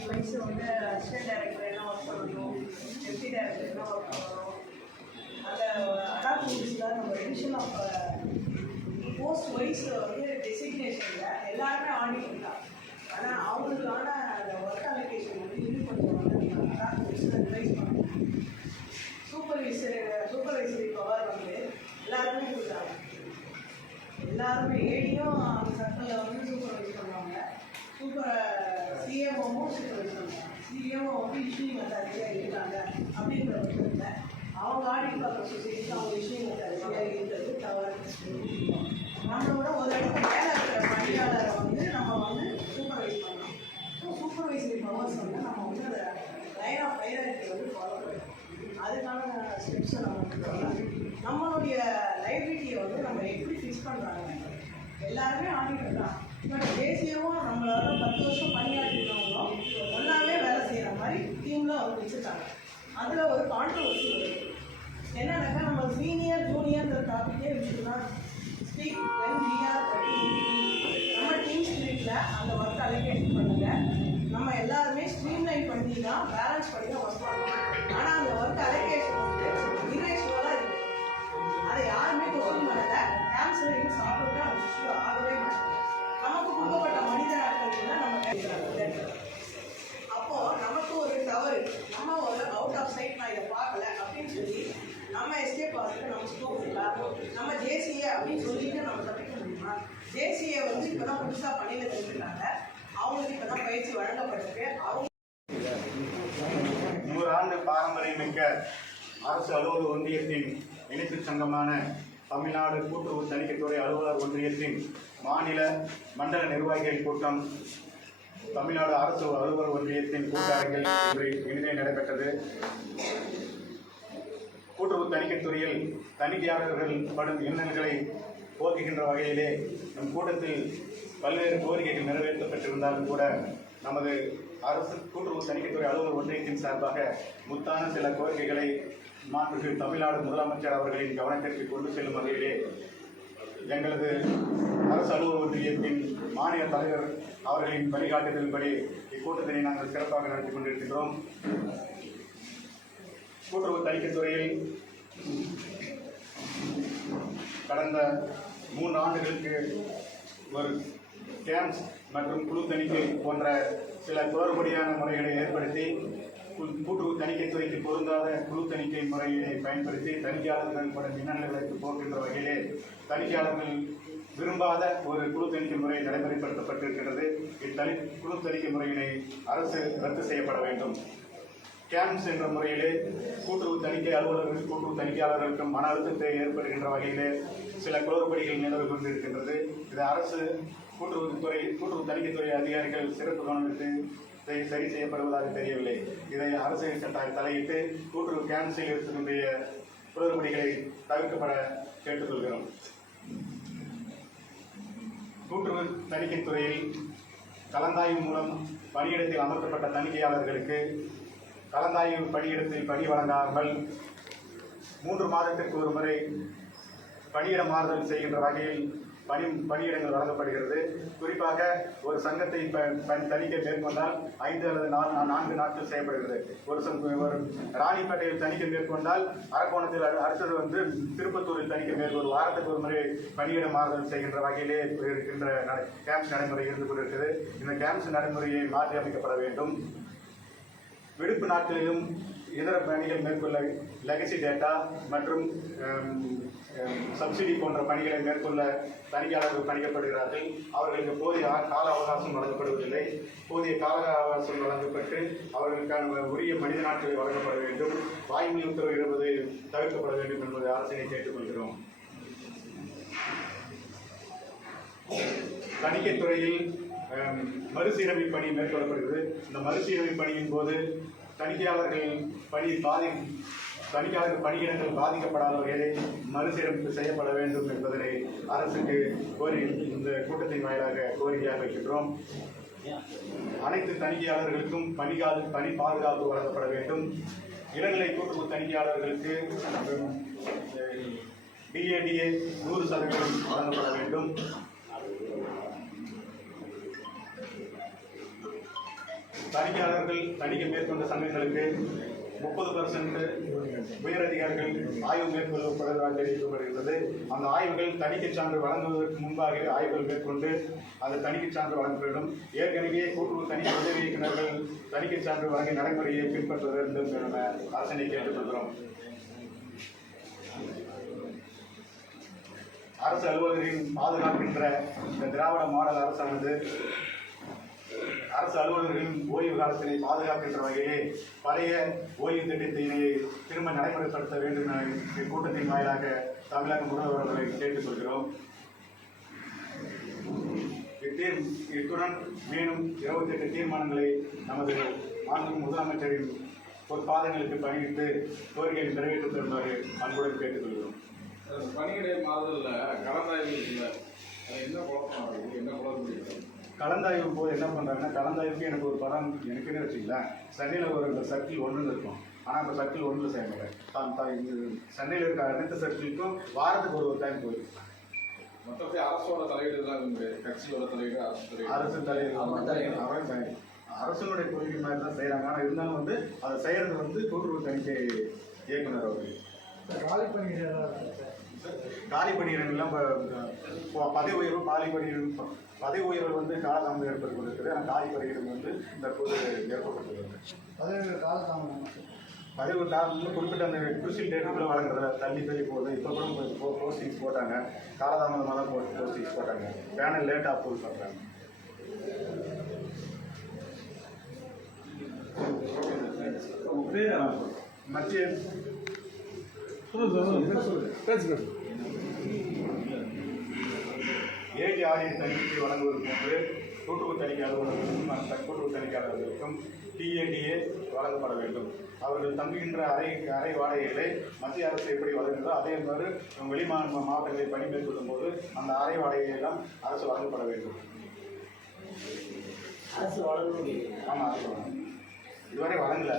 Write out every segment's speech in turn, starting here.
அஞ்சு வயசு வந்து அசிஸ்டன்ட் டேரக்டர் என்ன ஒர்க் பண்ணணும் டெப்டி டேரக்டர் என்ன ஒர்க் பண்ணணும் அந்த அடாப்ட் மூவிஸில் நம்ம டிவிஷன் ஆஃப் போஸ்ட் வைஸில் வந்து டெசிக்னேஷனில் எல்லாருமே ஆடிட்டு தான் ஆனால் அவங்களுக்கான அந்த ஒர்க் அலோகேஷன் வந்து இன்னும் கொஞ்சம் வந்து அடாப்ட் மூவிஸில் ரிவைஸ் பண்ணணும் சூப்பர்வைசர் சூப்பர்வைசரி பவர் வந்து எல்லாருமே கொடுத்தாங்க எல்லாருமே ஏடியும் அந்த சர்க்கிளில் வந்து சூப்பர்வைஸ் பண்ணுவாங்க சூப்பர் சிஎம்ஓவும் வந்து இஷ்யூ அதிகமாக இருக்காங்க அப்படிங்கிற பட்சத்தில் அவங்க ஆடிட் பார்க்குற சொசைட்டிக்கு அவங்க இஷ்யூ அதிகமாக இருக்கிறது தவறு நம்மளோட ஒரு இடத்துல மேலே இருக்கிற பணியாளரை வந்து நம்ம வந்து சூப்பர்வைஸ் பண்ணலாம் ஸோ சூப்பர்வைசரி பவர்ஸ் வந்து நம்ம வந்து அதை லைன் ஆஃப் ப்ரையாரிட்டி வந்து ஃபாலோ பண்ணணும் அதுக்கான ஸ்டெப்ஸை நம்ம எடுத்துக்கலாம். நம்மளுடைய லைப்ரரியை வந்து நம்ம எப்படி ஃபிக்ஸ் பண்ணுறாங்க எல்லாருமே ஆடிட்டர் தான் பட் அதில் ஒரு கான்ட்ரவர்சி வருது என்னன்னாக்கா நம்ம சீனியர் ஜூனியர்ன்ற டாப்பிக்கே வச்சுக்கலாம் ஸ்பீக் வென் வி ஆர் நம்ம டீம் ஸ்பிரிட்டில் அந்த ஒர்க் அலோகேட் பண்ணுங்க. நம்ம எல்லாருமே ஸ்ட்ரீம் லைன் பண்ணி தான் பேலன்ஸ் பண்ணி தான் ஒர்க் பண்ணணும் ஆனால் அந்த ஒர்க் அலோகேஷன் வந்து இரேஷுவலாக இருக்குது அதை யாருமே கொஸ்டின் பண்ணல. கேன்சர் சாப்பிட்டு அந்த இஷ்யூ ஆகவே நமக்கு கொடுக்கப்பட்ட மனித நாட்களுக்குள்ள நம்ம கேட்கலாம் அப்போது நமக்கு ஒரு தவறு. நம்ம ஒரு சைட் நான் இதை பார்க்கல அப்படின்னு சொல்லி நம்ம எஸ்கேப் ஆகிறதுக்கு நம்ம ஸ்கோப் நம்ம ஜேசிஏ அப்படின்னு சொல்லிட்டு நம்ம தப்பிக்க முடியுமா? ஜேசிஏ வந்து இப்போ தான் புதுசாக பணியில் செஞ்சுருக்காங்க அவங்களுக்கு இப்போ தான் பயிற்சி வழங்கப்பட்டிருக்கு. அவங்க நூறாண்டு ஆண்டு பாரம்பரியமிக்க அரசு அலுவலர் ஒன்றியத்தின் இணைப்பு சங்கமான தமிழ்நாடு கூட்டுறவு தணிக்கைத்துறை அலுவலர் ஒன்றியத்தின் மாநில மண்டல நிர்வாகிகள் கூட்டம் தமிழ்நாடு அரசு அலுவலர் ஒன்றியத்தின் கூட்டரங்கில் இன்று இனிதே நடைபெற்றது. கூட்டுறவு தணிக்கைத்துறையில் தணிக்கையாளர்கள் படும் இன்னல்களை போக்குகின்ற வகையிலே நம் கூட்டத்தில் பல்வேறு கோரிக்கைகள் நிறைவேற்றப்பட்டிருந்தாலும் கூட நமது அரசு கூட்டுறவு தணிக்கைத்துறை அலுவலர் ஒன்றியத்தின் சார்பாக முத்தான சில கோரிக்கைகளை மாற்று தமிழ்நாடு முதலமைச்சர் அவர்களின் கவனத்திற்கு கொண்டு செல்லும் வகையிலே எங்களது அரசு அலுவலர் ஒன்றியத்தின் மாநில தலைவர் அவர்களின் வழிகாட்டுதலின்படி இக்கூட்டத்தினை நாங்கள் சிறப்பாக நடத்தி கொண்டிருக்கின்றோம். கூட்டுறவு தணிக்கைத்துறையில் கடந்த மூன்று ஆண்டுகளுக்கு ஒரு கேம்ப்ஸ் மற்றும் குழு தணிக்கை போன்ற சில குளறுபடியான முறைகளை ஏற்படுத்தி கூட்டுறவு தணிக்கைத்துறைக்கு பொருந்தாத குழு தணிக்கை முறையை பயன்படுத்தி தணிக்கையாளர்கள் படும் மின்னல்களுக்கு போகின்ற வகையிலே தணிக்கையாளர்கள் விரும்பாத ஒரு குழு தணிக்கை முறை நடைமுறைப்படுத்தப்பட்டிருக்கிறது இத்தனி குழு தணிக்கை முறையினை அரசு ரத்து செய்யப்பட வேண்டும். கேம்ப்ஸ் என்ற முறையிலே கூட்டுறவு தணிக்கை அலுவலர்கள் கூட்டுறவு தணிக்கையாளர்களுக்கும் மன அழுத்தத்தை ஏற்படுகின்ற வகையிலே சில குளறுபடிகள் நிலவு கொண்டிருக்கின்றது. இது அரசு கூட்டுறவுத்துறை கூட்டுறவு தணிக்கைத்துறை அதிகாரிகள் சிறப்பு கவனத்திற்கு சரி செய்யப்படுவதாக தெரியவில்லை. இதை அரசு சட்ட தலையிட்டு கூட்டுறவு கேன்சல் இருக்கக்கூடிய குளறுபடிகளை தவிர்க்கப்பட கேட்டுக்கொள்கிறோம். கூட்டுறவு தணிக்கைத்துறையில் கலந்தாய்வு மூலம் பணியிடத்தில் அமர்த்தப்பட்ட தணிக்கையாளர்களுக்கு கலந்தாய்வு பணியிடத்தில் பணி வழங்காமல் மூன்று மாதத்திற்கு ஒரு முறை பணியிட மாறுதல் செய்கின்ற வகையில் பணி பணியிடங்கள் வழங்கப்படுகிறது. குறிப்பாக ஒரு சங்கத்தை ப பணி தணிக்கை மேற்கொண்டால் ஐந்து அல்லது நாலு நான்கு நாட்கள் செய்யப்படுகிறது. ஒரு ஒரு ராணிப்பேட்டையில் தணிக்கை மேற்கொண்டால் அரக்கோணத்தில் அடுத்தது வந்து திருப்பத்தூரில் தணிக்கை மேற்கொள் ஒரு வாரத்துக்கு ஒரு முறை பணியிட மாறுதல் செய்கின்ற வகையிலே இருக்கின்ற கேம்ப்ஸ் நடைமுறை இருந்து கொண்டிருக்கிறது. இந்த கேம்ப்ஸ் நடைமுறையை மாற்றி அமைக்கப்பட வேண்டும். விடுப்பு நாட்களிலும் இதர பணிகள் மேற்கொள்ள லெகசி டேட்டா மற்றும் um, um, சப்சிடி போன்ற பணிகளை மேற்கொள்ள தணிக்கையாளர்கள் பணிக்கப்படுகிறார்கள். அவர்களுக்கு போதிய கால அவகாசம் வழங்கப்படுவதில்லை. போதிய கால அவகாசம் வழங்கப்பட்டு அவர்களுக்கான உரிய மனித நாட்கள் வழங்கப்பட வேண்டும். வாய்மொழி உத்தரவு இடுவது தவிர்க்கப்பட வேண்டும் என்பதை அரசினை கேட்டுக்கொள்கிறோம். தணிக்கைத்துறையில் um, மறுசீரமைப்பு பணி மேற்கொள்ளப்படுகிறது. இந்த மறுசீரமைப்பு பணியின் போது தணிக்கையாளர்கள் பணி பாதி தணிக்கையாளர்கள் பணியிடங்கள் பாதிக்கப்படாத வகையில் மறுசீரமைப்பு செய்யப்பட வேண்டும் என்பதனை அரசுக்கு கோரி இந்த கூட்டத்தின் வாயிலாக கோரிக்கையாக வைக்கின்றோம் அனைத்து தணிக்கையாளர்களுக்கும் பணிகால பணி பாதுகாப்பு வழங்கப்பட வேண்டும் இளநிலை கூட்டுறவு தணிக்கையாளர்களுக்கு டிஏடிஏ நூறு சதவீதம் வழங்கப்பட வேண்டும் தணிக்கையாளர்கள் தணிக்கை மேற்கொண்ட சங்கங்களுக்கு முப்பது பர்சன்ட் உயரதிகாரிகள் ஆய்வு மேற்கொள்ளப்படுவதாக தெரிவிக்கப்படுகிறது அந்த ஆய்வுகள் தணிக்கை சான்று வழங்குவதற்கு முன்பாக ஆய்வுகள் மேற்கொண்டு அந்த தணிக்கை சான்று வழங்க வேண்டும். ஏற்கனவே கூட்டுறவு தனி உதவி இயக்குநர்கள் தணிக்கை சான்று வழங்கிய நடைமுறையை பின்பற்ற வேண்டும் என அரசனை கேட்டுக்கொள்கிறோம். அரசு அலுவலர்களின் பாதுகாக்கின்ற இந்த திராவிட மாடல் அரசானது அரசு அலுவலர்களின் ஓய்வு காலத்தினை பாதுகாக்கின்ற வகையிலே பழைய ஓய்வு திட்டத்தினை திரும்ப நடைமுறைப்படுத்த வேண்டும் என இக்கூட்டத்தின் வாயிலாக தமிழக முதல்வர் அவர்களை கேட்டுக்கொள்கிறோம் இத்தீர் இத்துடன் மேலும் இருபத்தி எட்டு தீர்மானங்களை நமது மாநில முதலமைச்சரின் பொற்பாதங்களுக்கு பயணித்து கோரிக்கையை நிறைவேற்றி தருமாறு அன்புடன் கேட்டுக்கொள்கிறோம் பணியிடை மாறுதல்ல கலந்தாய்வு என்ன குழப்பம்? என்ன குழப்பம்? கலந்தாய்வு போது என்ன பண்ணுறாங்கன்னா கலந்தாய்வுக்கு எனக்கு ஒரு படம் எனக்குன்னு வச்சுக்கலாம் சென்னையில் ஒரு சர்க்கிள் ஒன்றுன்னு இருக்கும். ஆனால் இப்போ சர்க்கிள் ஒன்றில் செய்ய மாட்டேன். சென்னையில் இருக்க அனைத்து சர்க்கிளுக்கும் வாரத்துக்கு ஒரு டைம் போயிருக்கு மற்றபடி அரசோட தலையீடு தான் கட்சியோட தலையீடு அரசு தலையீடு. அரசு தலைவர் அவங்க தலைவர். அவன். அரசனுடைய கொள்கை மாதிரி தான் செய்கிறாங்க ஆனால் இருந்தாலும் வந்து அதை செய்கிறது வந்து கூட்டுறவு தணிக்கை இயக்குனர் அவர்கள் காலி பணியிடங்கள்லாம் இப்போ பதவி உயர்வு காலி பணியிடம் பதவி உயர்வு வந்து காலதாமதம் ஏற்பட்டு கொண்டிருக்கிறது ஆனால் காலி பணியிடம் வந்து தற்போது ஏற்பட்டுள்ளது பதவி காலதாமதம் பதவி காலம் குறிப்பிட்ட அந்த குருசில் டேட்டுக்குள்ளே வழங்குறத தள்ளி தள்ளி போகுது. இப்போ கூட போஸ்டிங்ஸ் போட்டாங்க. காலதாமதமாக தான் போஸ்ட் போஸ்டிங்ஸ் போட்டாங்க. பேனல் லேட்டாக அப்ரூவல் பண்ணுறாங்க மத்திய ஏஜ் ஆடியன் தணிக்கை வழங்குவது போன்று கூட்டுறவு தணிக்கை அலுவலர்களுக்கும் கூட்டுறவு தணிக்கையாளர்களுக்கும் டிஏடிஏ வழங்கப்பட வேண்டும். அவர்கள் தங்குகின்ற அறை அறை வாடகைகளை மத்திய அரசு எப்படி வழங்குகிறதோ அதே மாதிரி வெளி மா மாவட்டங்களில் பணி மேற்கொள்ளும் போது அந்த அறை வாடகை எல்லாம் அரசு வழங்கப்பட வேண்டும். அரசு வழங்க ஆமாம் அரசு வழங்கும் இதுவரை வழங்கல.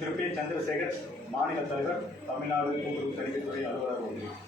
திரு பி சந்திரசேகர் மாநில தலைவர் தமிழ்நாடு கூட்டுறவு தணிக்கைத்துறை அலுவலர். ஒன்றியம்